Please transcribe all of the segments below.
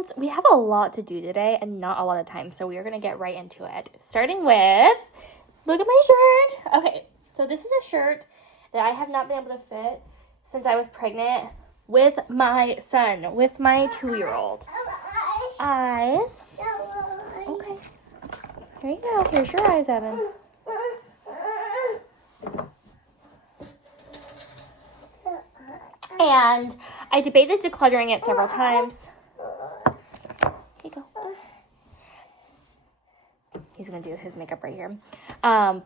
friends, we have a lot to do today and not a lot of time, so we are going to get right into it. Starting with, look at my shirt. Okay, so this is a shirt that I have not been able to fit since I was pregnant with my son, with my 2-year-old. Eyes. Okay. Here you go. Here's your eyes, Evan. And I debated decluttering it several times. Here you go. He's going to do his makeup right here.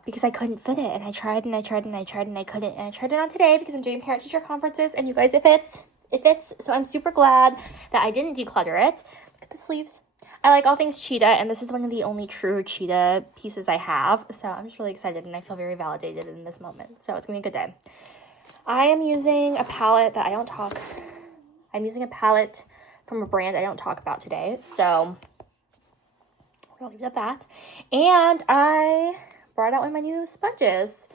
Because I couldn't fit it. And I tried and I tried and I tried and I couldn't. And I tried it on today because I'm doing parent-teacher conferences. And you guys, it fits. It fits. So I'm super glad that I didn't declutter it. Look at the sleeves. I like all things cheetah. And this is one of the only true cheetah pieces I have. So I'm just really excited. And I feel very validated in this moment. So it's going to be a good day. I am using a palette that I'm using a palette from a brand I don't talk about today. So I'll leave it at that. And I brought out one of my new sponges.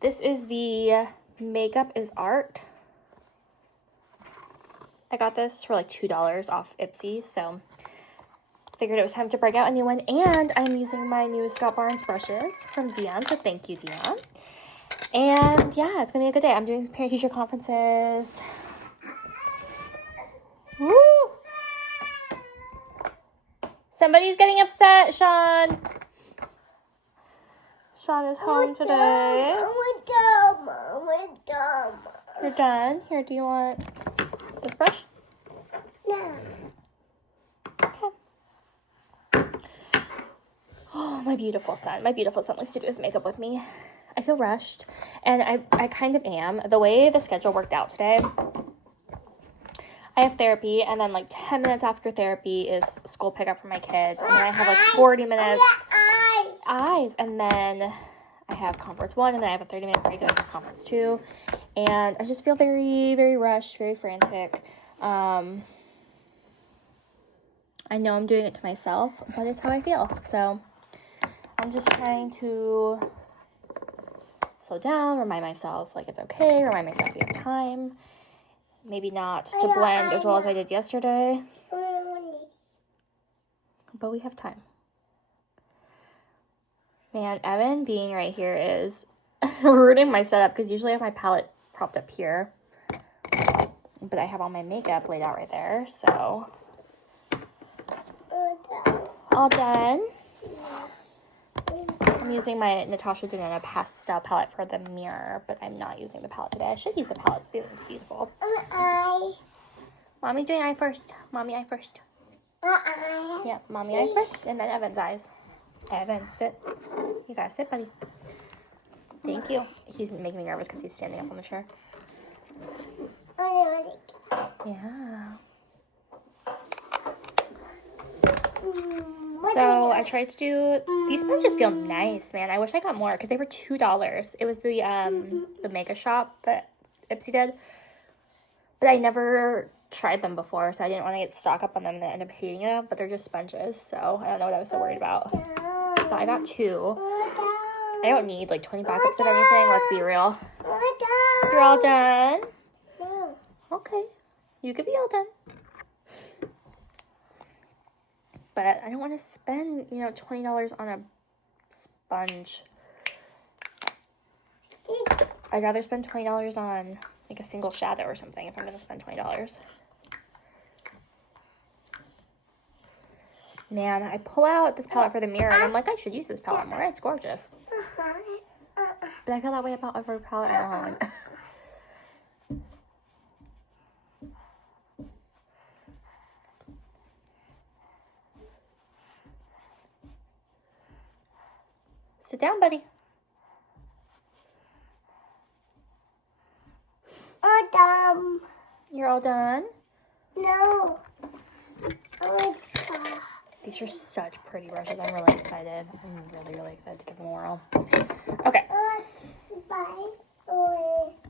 This is the Makeup is Art. I got this for like $2 off Ipsy. So figured it was time to break out a new one. And I'm using my new Scott Barnes brushes from Dion. So thank you, Dion. And yeah, it's gonna be a good day. I'm doing some parent-teacher conferences. Woo! Somebody's getting upset, Sean. Sean is home today. You're done? Here, do you want this brush? No. Okay. Oh, my beautiful son. My beautiful son likes to do his makeup with me. I feel rushed, and I kind of am. The way the schedule worked out today, I have therapy, and then like 10 minutes after therapy is school pickup for my kids, and then I have like 40 minutes, eyes, and then I have conference 1, and then I have a 30-minute break for conference 2, and I just feel very, very rushed, very frantic. I know I'm doing it to myself, but it's how I feel, so I'm just trying to slow down, remind myself like it's okay, remind myself we have time. Maybe not to blend as well as I did yesterday, but we have time. Man, Evan being right here is ruining my setup because usually I have my palette propped up here, but I have all my makeup laid out right there, so all done. I'm using my Natasha Denona pastel palette for the mirror, but I'm not using the palette today. I should use the palette soon. It's beautiful. Mommy's doing eye first. Mommy eye first. Yeah, mommy eye first, and then Evan's eyes. Evan, sit. You gotta sit, buddy. Thank you. He's making me nervous because he's standing up on the chair. Yeah. So I tried to do, these sponges feel nice, man. I wish I got more because they were $2. It was the Mega Shop that Ipsy did. But I never tried them before, so I didn't want to get stock up on them and end up hating them. But they're just sponges, so I don't know what I was so worried about. But I got 2. I don't need like 20 backups of anything, let's be real. You're all done? Okay. You could be all done. But I don't want to spend, $20 on a sponge. I'd rather spend $20 on like a single shadow or something if I'm going to spend $20. Man, I pull out this palette for the mirror and I'm like, I should use this palette more. It's gorgeous. But I feel that way about every palette I own. Sit down, buddy. All done. You're all done? No. These are such pretty brushes. I'm really excited. I'm really, really excited to give them a whirl. Okay. Bye.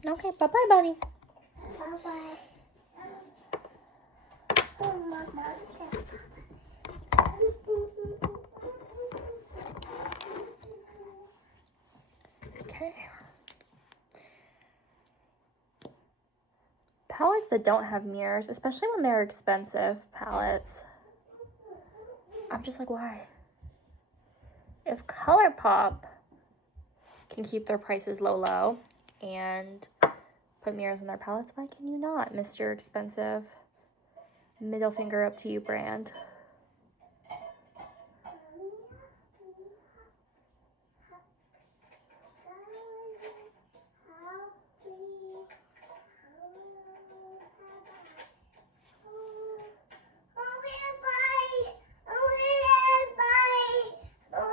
Okay, bye-bye, buddy. Bye-bye. Okay. Palettes that don't have mirrors, especially when they're expensive palettes, I'm just like, why? If ColourPop can keep their prices low and put mirrors in their palettes, why can you not, Mr. Expensive? Middle finger up to you, brand.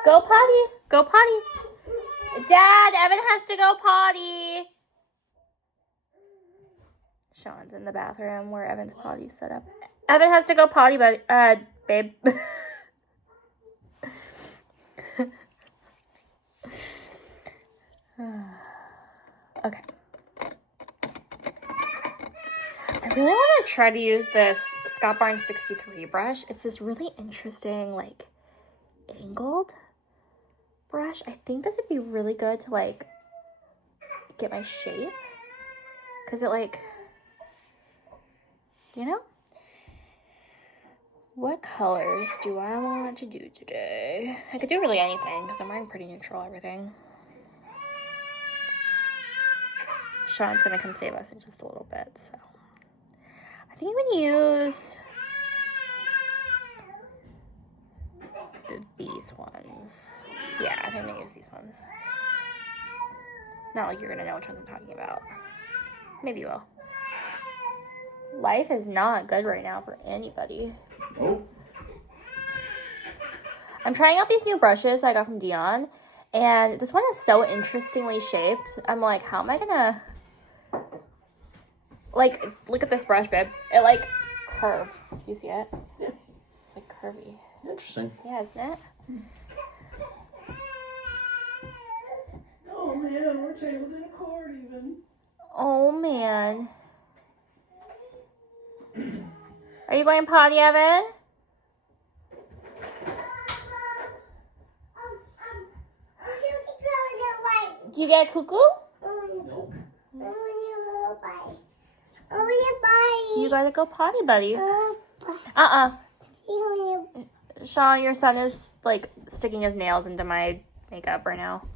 Go potty. Go potty. Dad, Evan has to go potty. Sean's in the bathroom where Evan's potty's set up. Evan has to go potty, but babe. Okay. I really want to try to use this Scott Barnes 63 brush. It's this really interesting, like, angled brush. I think this would be really good to, like, get my shape. Because it, like, you know? What colors do I want to do today? I could do really anything because I'm wearing pretty neutral everything. Sean's going to come save us in just a little bit, so. I think I'm going to use these ones. Yeah, I think I'm going to use these ones. Not like you're going to know which ones I'm talking about. Maybe you will. Life is not good right now for anybody. Nope. I'm trying out these new brushes I got from Dion, and this one is so interestingly shaped. I'm like, how am I gonna, like, look at this brush, babe. It, like, curves. Do you see it? Yeah. It's, like, curvy. Interesting. Yeah, isn't it? Oh man, we're tangled in a cord even. Oh, man. Are you going potty, Evan? Did you get cuckoo? Nope. You gotta go potty, buddy. Sean, your son is, like, sticking his nails into my makeup right now.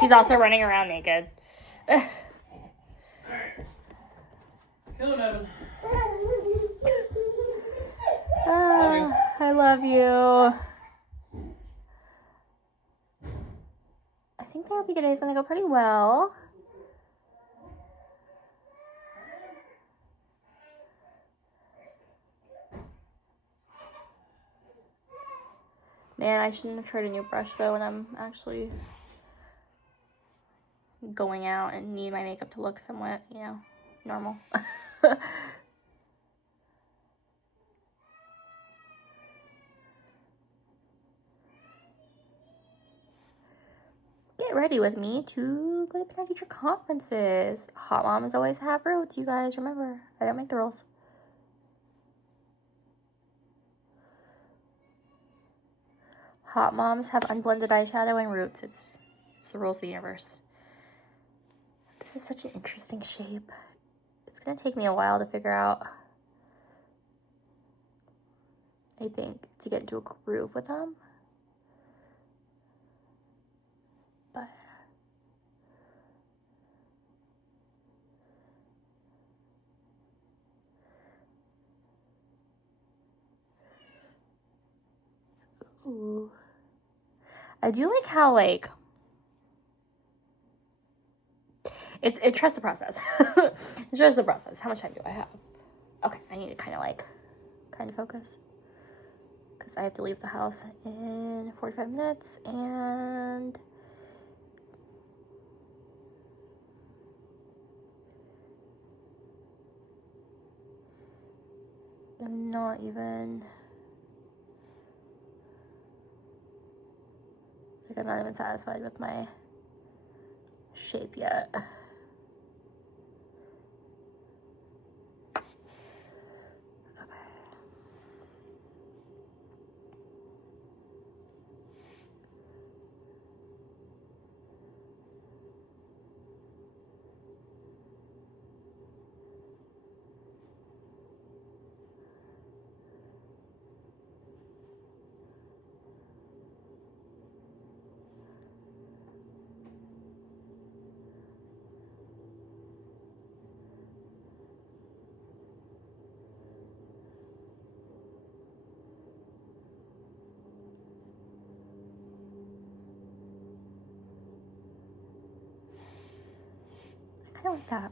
He's also running around naked. Kill him, Evan. I love you. I think therapy today is gonna go pretty well. Man, I shouldn't have tried a new brush though when I'm actually going out and need my makeup to look somewhat, you know, normal. Get ready with me to go to parent teacher conferences. Hot moms always have roots, you guys. Remember, I don't make the rules. Hot moms have unblended eyeshadow and roots. It's the rules of the universe. This is such an interesting shape. It's gonna take me a while to figure out, I think, to get into a groove with them. But ooh. I do like how, like, it trust the process. Trust the process. How much time do I have? Okay, I need to kind of focus. Because I have to leave the house in 45 minutes and I'm not even, like, I'm not even satisfied with my shape yet. like that.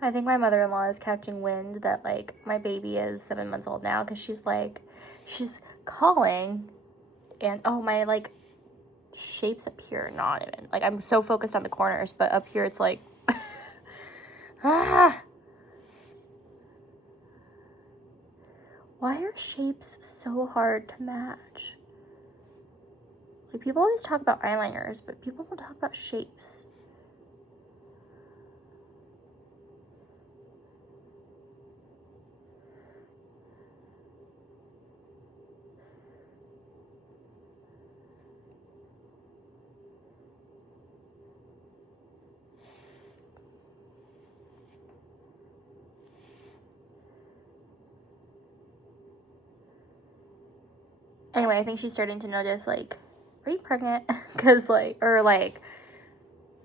I think my mother-in-law is catching wind that, like, my baby is 7 months old now, because she's calling, and, oh, my, like, shapes up here, not even, like, I'm so focused on the corners, but up here it's like, ah! Why are shapes so hard to match? Like, people always talk about eyeliners, but people don't talk about shapes. Anyway, I think she's starting to notice, like, are you pregnant? Because, like, or, like,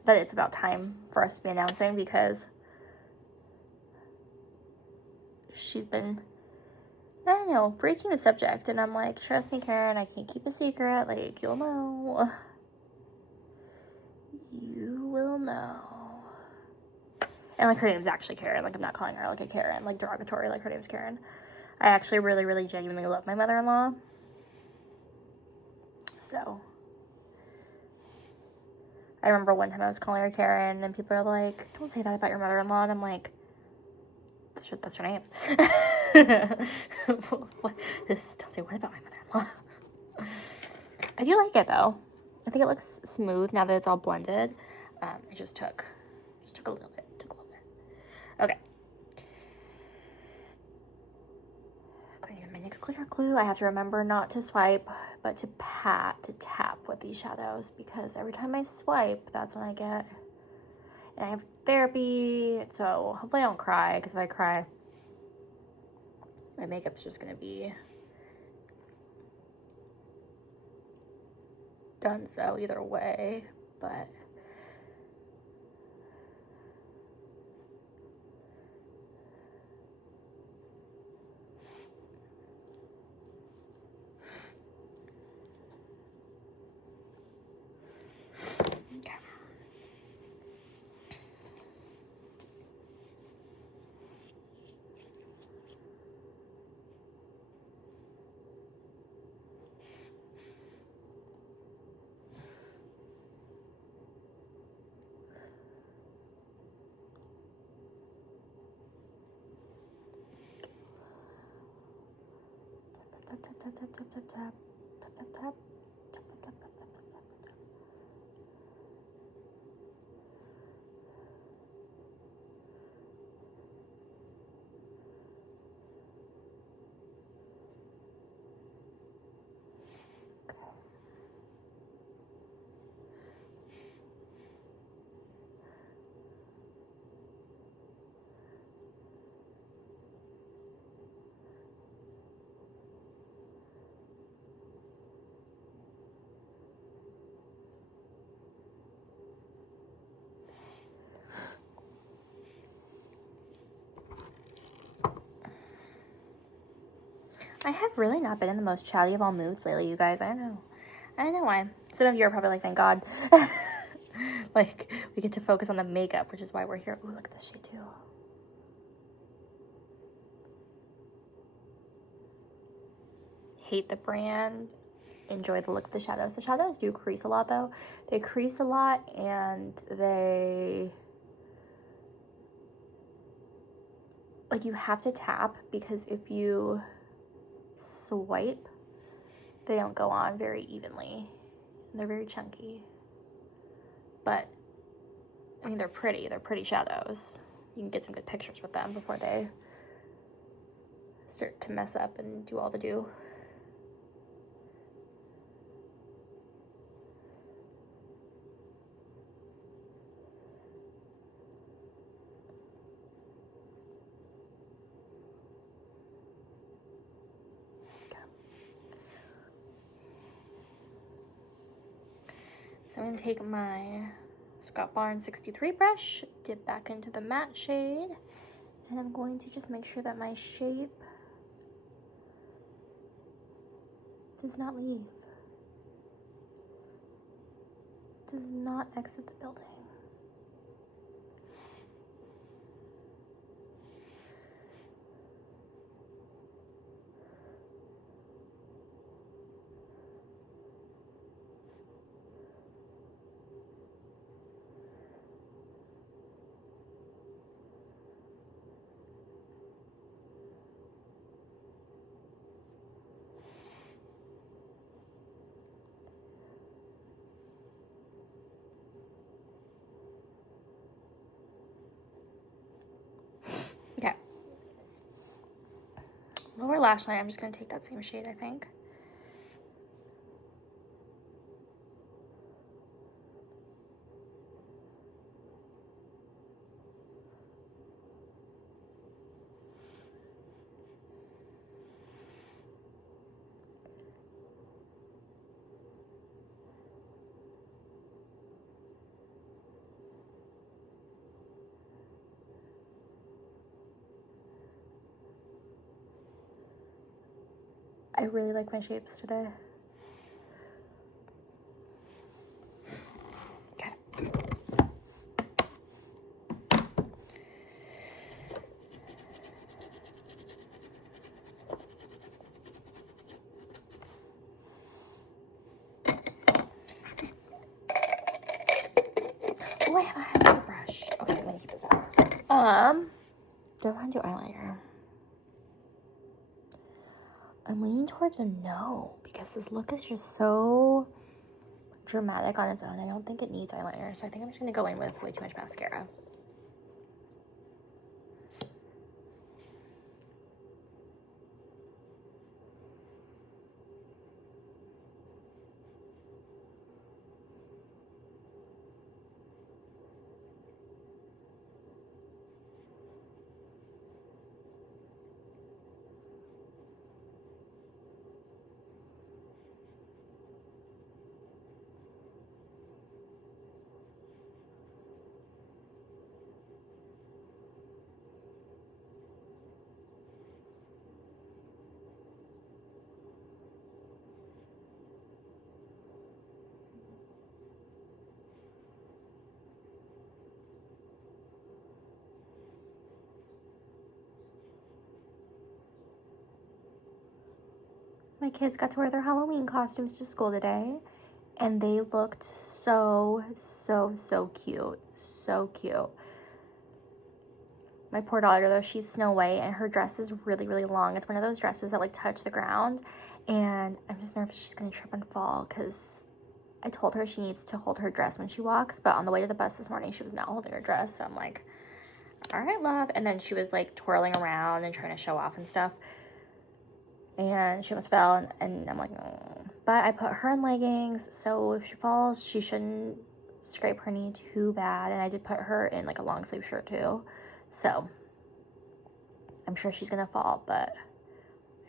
that it's about time for us to be announcing, because she's been, I don't know, breaking the subject. And I'm like, trust me, Karen, I can't keep a secret. Like, you'll know. You will know. And, like, her name's actually Karen. Like, I'm not calling her, like, a Karen, like, derogatory. Like, her name's Karen. I actually really, really genuinely love my mother-in-law. So, I remember one time I was calling her Karen, and people are like, don't say that about your mother-in-law. And I'm like, that's her name. Don't say what about my mother-in-law. I do like it, though. I think it looks smooth now that it's all blended. It just took a little bit. Okay. Okay, my next glitter glue, I have to remember not to swipe, but to tap with these shadows, because every time I swipe, that's when I get, and I have therapy, so hopefully I don't cry, because if I cry, my makeup's just gonna be done so either way, but okay. Tap, tap, tap, tap, tap, tap, tap, tap, tap, tap, tap, tap, tap, tap, tap, tap, tap. I have really not been in the most chatty of all moods lately, you guys. I don't know why. Some of you are probably like, thank God. Like, we get to focus on the makeup, which is why we're here. Ooh, look at this shade too. Hate the brand. Enjoy the look of the shadows. The shadows do crease a lot, though. They crease a lot, and they, like, you have to tap, because if you swipe, they don't go on very evenly. They're very chunky. But, I mean, they're pretty. They're pretty shadows. You can get some good pictures with them before they start to mess up and do all the do. I'm going to take my Scott Barnes 63 brush, dip back into the matte shade, and I'm going to just make sure that my shape does not leave. Does not exit the building. Okay. Lower lash line, I'm just going to take that same shade, I think. I really like my shapes today. Okay. Oh, I have a highlighter brush. Okay, I'm gonna keep this out. Do I want to do eyeliner? I'm leaning towards a no because this look is just so dramatic on its own. I don't think it needs eyeliner, so I think I'm just gonna go in with way too much mascara. My kids got to wear their Halloween costumes to school today, and they looked so cute. So cute. My poor daughter, though, she's Snow White, and her dress is really long. It's one of those dresses that, like, touch the ground, and I'm just nervous she's gonna trip and fall, because I told her she needs to hold her dress when she walks, but on the way to the bus this morning, she was not holding her dress, so I'm like, all right, love. And then she was, like, twirling around and trying to show off and stuff, and she almost fell, and I'm like, no. But I put her in leggings, so if she falls, she shouldn't scrape her knee too bad, and I did put her in, like, a long sleeve shirt, too, so I'm sure she's gonna fall, but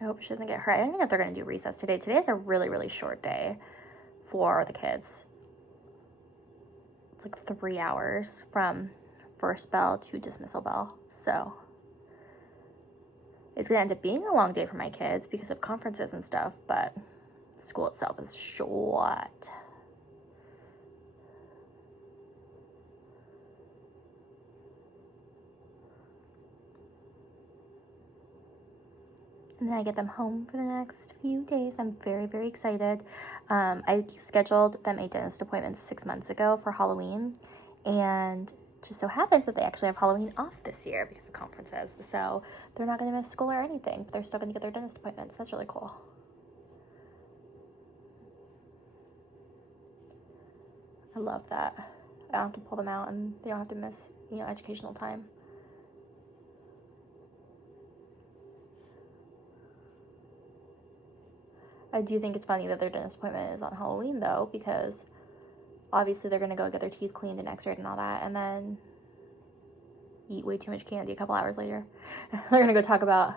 I hope she doesn't get hurt. I don't even know if they're gonna do recess today. Today is a really short day for the kids. It's like 3 hours from first bell to dismissal bell, so it's gonna end up being a long day for my kids because of conferences and stuff, but school itself is short. And then I get them home for the next few days. I'm very excited. I scheduled them a dentist appointment 6 months ago for Halloween, and just so happens that they actually have Halloween off this year because of conferences, so they're not going to miss school or anything, but they're still going to get their dentist appointments. That's really cool. I love that. I don't have to pull them out, and they don't have to miss, educational time. I do think it's funny that their dentist appointment is on Halloween, though, because obviously they're going to go get their teeth cleaned and x-rayed and all that, and then eat way too much candy a couple hours later. They're going to go talk about,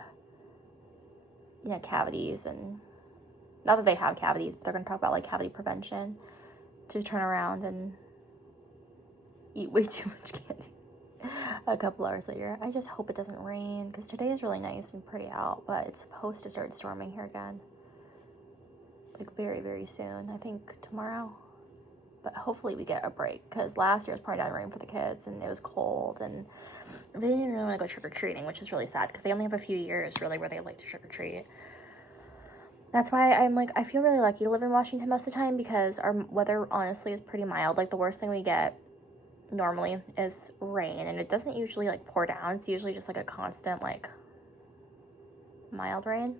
cavities, and not that they have cavities, but they're going to talk about, like, cavity prevention. to turn around and eat way too much candy a couple hours later. I just hope it doesn't rain because today is really nice and pretty out, but it's supposed to start storming here again. Like very, very soon. I think tomorrow. But hopefully we get a break because last year was pouring down rain for the kids and it was cold and they didn't really want to go trick-or-treating, which is really sad because they only have a few years really where they like to trick-or-treat. That's why I'm like, I feel really lucky to live in Washington most of the time because our weather honestly is pretty mild. Like the worst thing we get normally is rain, and it doesn't usually like pour down. It's usually just like a constant like mild rain.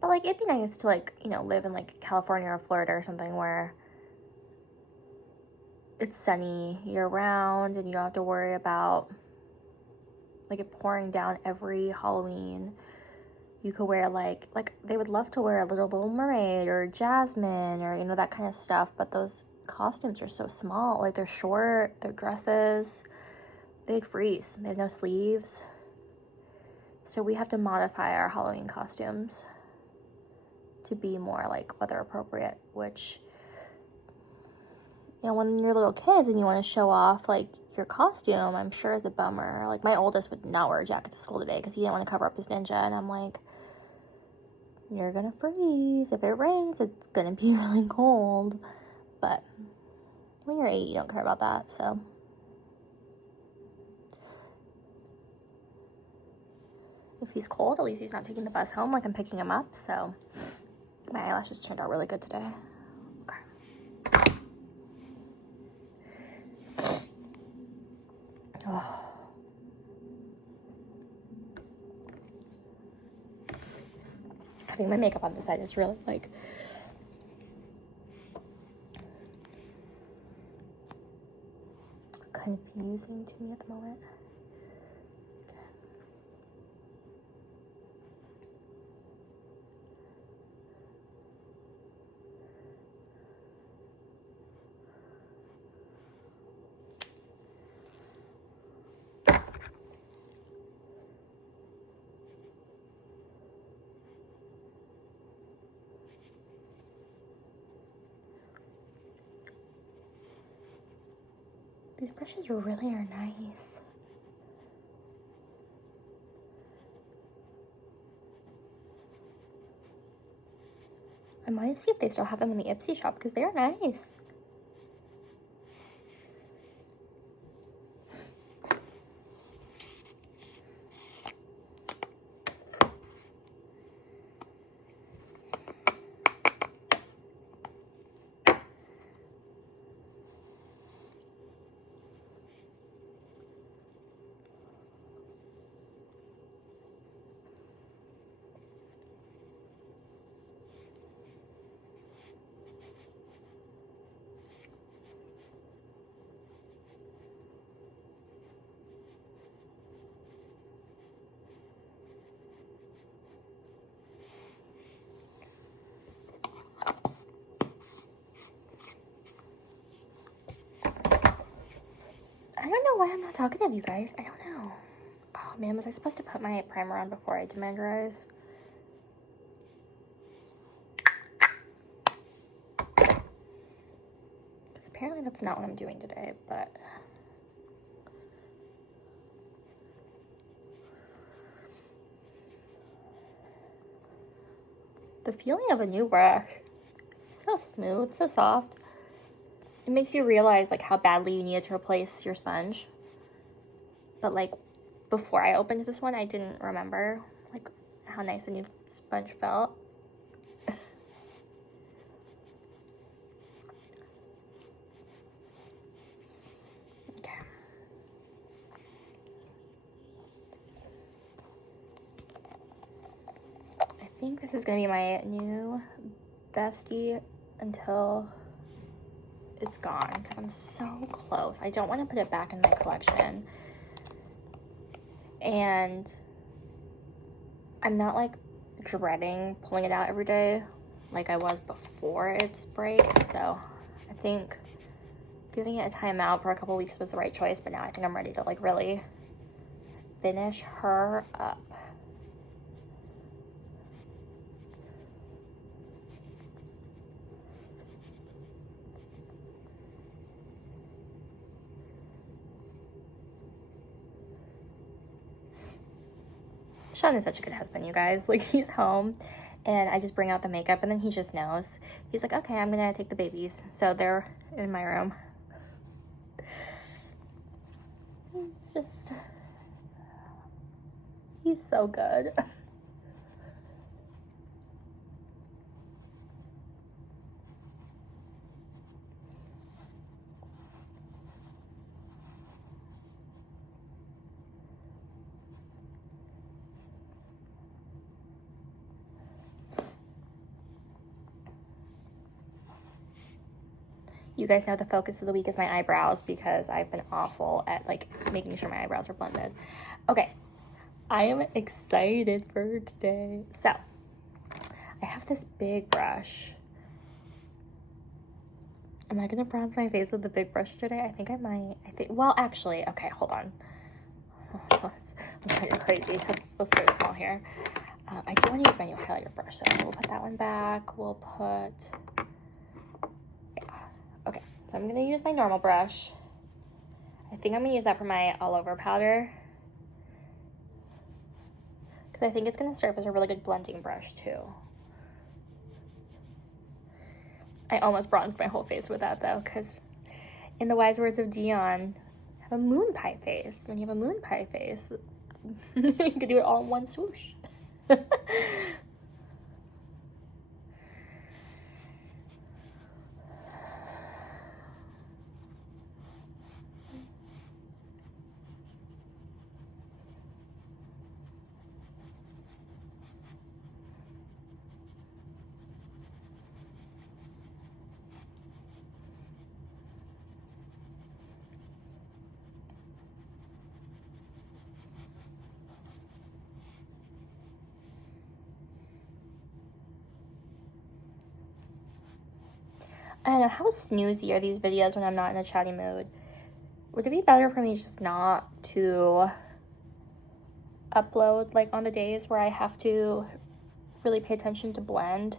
But like it'd be nice to like, you know, live in like California or Florida or something where it's sunny year round and you don't have to worry about like it pouring down every Halloween. You could wear like they would love to wear a Little Mermaid or Jasmine or, you know, that kind of stuff, but those costumes are so small. Like they're short, they're dresses, they'd freeze. They have no sleeves. So we have to modify our Halloween costumes to be more like weather appropriate, which, you know, when you're little kids and you want to show off like your costume, I'm sure is a bummer. Like my oldest would not wear a jacket to school today because he didn't want to cover up his ninja, and I'm like, you're gonna freeze. If it rains, it's gonna be really cold. But when you're 8, you don't care about that, so. If he's cold, at least he's not taking the bus home like I'm picking him up, so. My eyelashes turned out really good today. Okay. Oh. Having my makeup on this side is really like confusing to me at the moment. These brushes really are nice. I might see if they still have them in the Ipsy shop because they're nice. I don't know why I'm not talking to you guys. I don't know. Oh man, was I supposed to put my primer on before I demanderize? Because apparently that's not what I'm doing today, but... The feeling of a new brush, so smooth, so soft. It makes you realize like how badly you needed to replace your sponge. But like before I opened this one, I didn't remember like how nice a new sponge felt. Okay. I think this is gonna be my new bestie until it's gone because I'm so close. I don't want to put it back in my collection. And I'm not like dreading pulling it out every day like I was before its break. So I think giving it a timeout for a couple weeks was the right choice. But now I think I'm ready to like really finish her up. Sean is such a good husband, you guys. Like, he's home, and I just bring out the makeup, and then he just knows. He's like, okay, I'm gonna take the babies. So they're in my room. It's just, he's so good. You guys know the focus of the week is my eyebrows because I've been awful at like making sure my eyebrows are blended. Okay, I am excited for today. So, I have this big brush. Am I gonna bronze my face with the big brush today? I think I might. Well, actually, okay, hold on. Let's not get crazy. Let's start small here. I do want to use my new highlighter brush, so we'll put that one back. We'll put... Okay, so I'm going to use my normal brush. I think I'm going to use that for my all-over powder. Because I think it's going to serve as a really good blending brush, too. I almost bronzed my whole face with that, though, because in the wise words of Dion, have a moon pie face. When you have a moon pie face, you can do it all in one swoosh. I don't know, how snoozy are these videos when I'm not in a chatty mood? Would it be better for me just not to upload like on the days where I have to really pay attention to blend?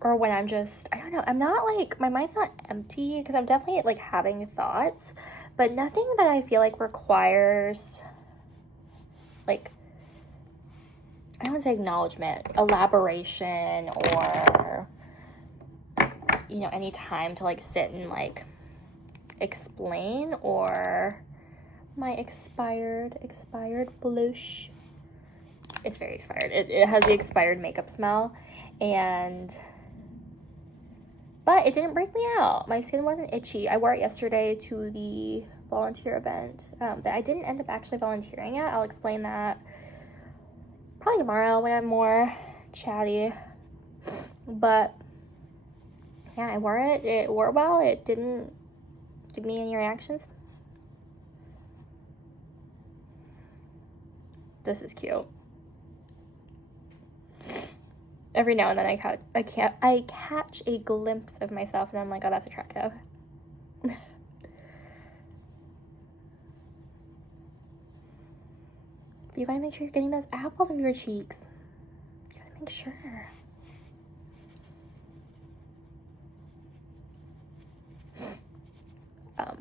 Or when I'm just, I don't know, I'm not like, my mind's not empty because I'm definitely like having thoughts, but nothing that I feel like requires like, I don't want to say acknowledgement, elaboration, or, you know, any time to like sit and like explain. Or my expired blush, it's very expired, it has the expired makeup smell, but it didn't break me out. My skin wasn't itchy. I wore it yesterday to the volunteer event that I didn't end up actually volunteering at. I'll explain that probably tomorrow when I'm more chatty. But yeah, I wore it. It wore well. It didn't give me any reactions. This is cute. Every now and then I catch a glimpse of myself and I'm like, oh, that's attractive. But you gotta make sure you're getting those apples of your cheeks. You gotta make sure.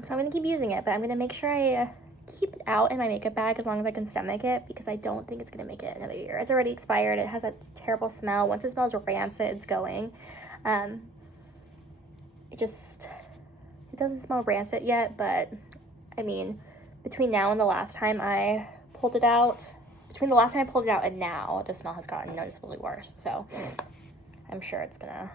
So I'm gonna keep using it, but I'm gonna make sure I keep it out in my makeup bag as long as I can stomach it, because I don't think it's gonna make it another year. It's already expired. It has that terrible smell. Once it smells rancid, it's going. It doesn't smell rancid yet, but I mean, between now and the last time I pulled it out, and now, the smell has gotten noticeably worse. So I'm sure it's gonna.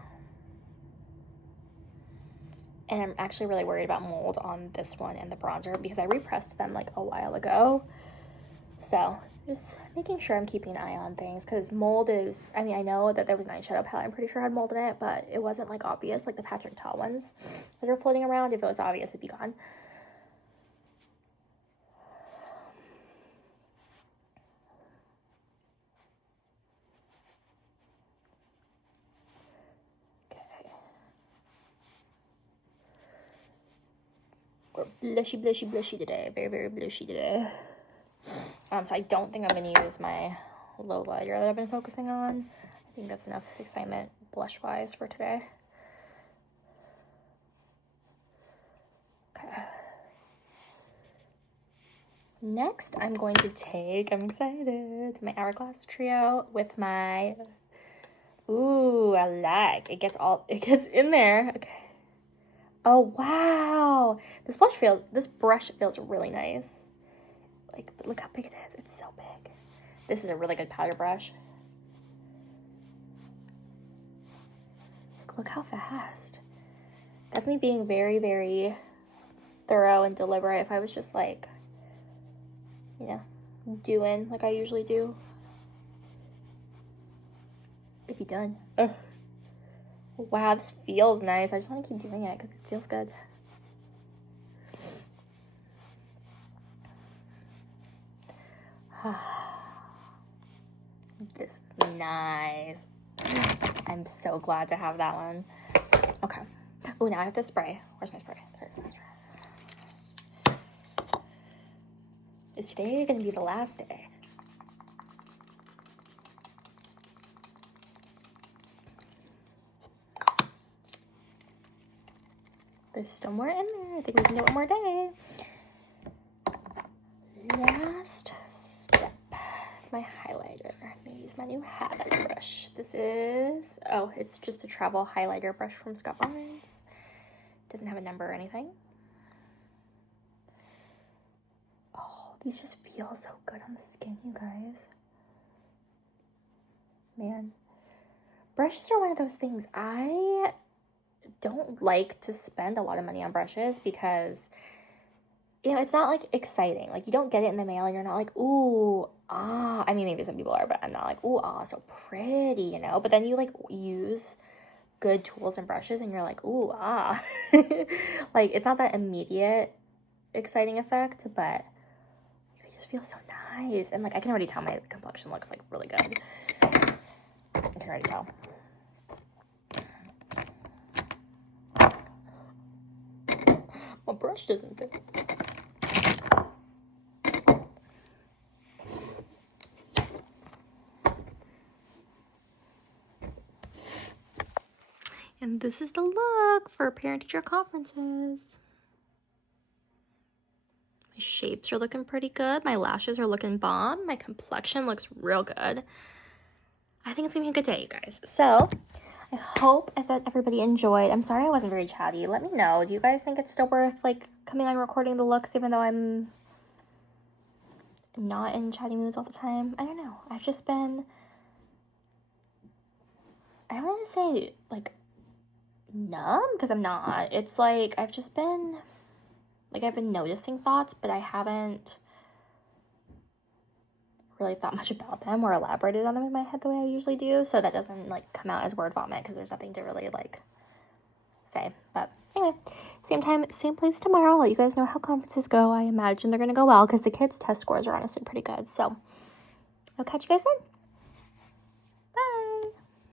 And I'm actually really worried about mold on this one and the bronzer because I repressed them like a while ago. So just making sure I'm keeping an eye on things, because mold is, I mean, I know that there was an eyeshadow palette I'm pretty sure had mold in it, but it wasn't like obvious like the Patrick Ta ones that are floating around. If it was obvious, it'd be gone. We're blushy today. Very, very blushy today. So I don't think I'm going to use my low lighter that I've been focusing on. I think that's enough excitement blush-wise for today. Okay. Next, I'm going to take, I'm excited, my Hourglass Trio with my, ooh, I like, it gets in there. Okay. Oh, wow. This brush feels really nice. Like, but look how big it is. It's so big. This is a really good powder brush. Look how fast. That's me being very, very thorough and deliberate. If I was just like, you know, doing like I usually do, it'd be done. Ugh. Wow, this feels nice. I just want to keep doing it because it feels good. This is nice. I'm so glad to have that one. Okay. Oh, now I have to spray. Where's my spray? There it is. Is today going to be the last day? There's still more in there. I think we can do one more day. Last step. My highlighter. I'm going to use my new highlighter brush. This is, oh, it's just a travel highlighter brush from Scott Barnes. Doesn't have a number or anything. Oh, these just feel so good on the skin, you guys. Man. Brushes are one of those things I don't like to spend a lot of money on brushes because, you know, it's not like exciting. Like, you don't get it in the mail and you're not like, ooh, ah. I mean, maybe some people are, but I'm not like, ooh, ah, so pretty, you know? But then you like use good tools and brushes and you're like, ooh, ah. Like, it's not that immediate exciting effect, but they just feel so nice. And like, I can already tell my complexion looks like really good. I can already tell. My brush doesn't fit. And this is the look for parent-teacher conferences. My shapes are looking pretty good. My lashes are looking bomb. My complexion looks real good. I think it's gonna be a good day, you guys. So I hope that everybody enjoyed. I'm sorry I wasn't very chatty. Let me know. Do you guys think it's still worth like coming on recording the looks even though I'm not in chatty moods all the time? I don't know. I've just been, I don't want to say like numb because I'm not. It's like I've just been like I've been noticing thoughts, but I haven't really thought much about them or elaborated on them in my head the way I usually do, so that doesn't like come out as word vomit because there's nothing to really like say. But anyway, same time, same place tomorrow. I'll let you guys know how conferences go. I imagine they're gonna go well because the kids' test scores are honestly pretty good. So I'll catch you guys then.